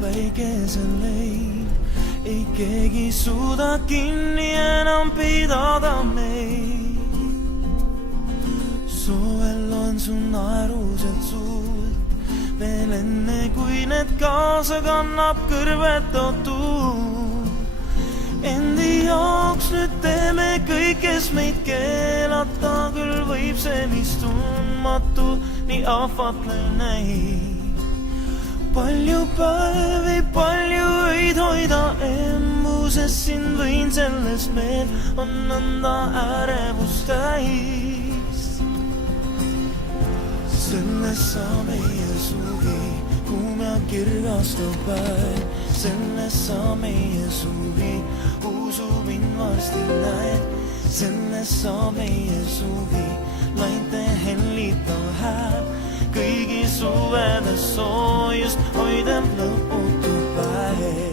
Päikesel leib, ei keegi suuda kinni enam pidada meid. Suvel on su naerused suult, veel enne kui need kaasa kannab kõrvetatud. Endi jaoks nüüd teeme kõik, kes meid keelata, küll võib see mis tundmatu nii ahvatlev näib. Palju päevi, palju öid hoida embuses sind võin, selles meil on nõnda ärevust täis. Selles sa meie suvi, kuum ja kirgastav päev. Selles sa meie suvi, usu mind varsti näed. Selles sa meie suvi, lainte hellitav hääl. Kõigi suvedes soojust hoideb lõputu päev.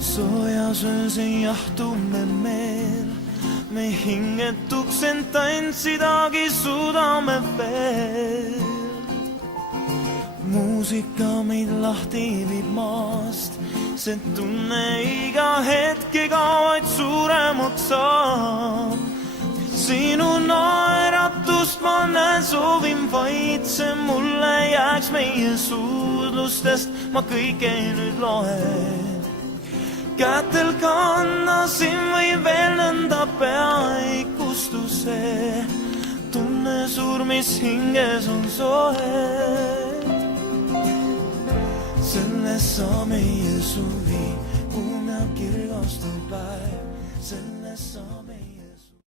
Soojas öösel jahtume meel, me hingetuks end tantsidagi suudame veel. Muusika meid lahti viib maast, see tunne iga hetkega vaid suuremaks saab. Sinu naeratust ma näen, soovin vaid, see mulle jääks meie suudlustest, ma kõike nüüd loen. Kätel kannasin või veel nõnda pea ei kustu see tunne suur, mis hinges on soe. Selles sa meie suvi, kuum ja kirgastav päev. Selles sa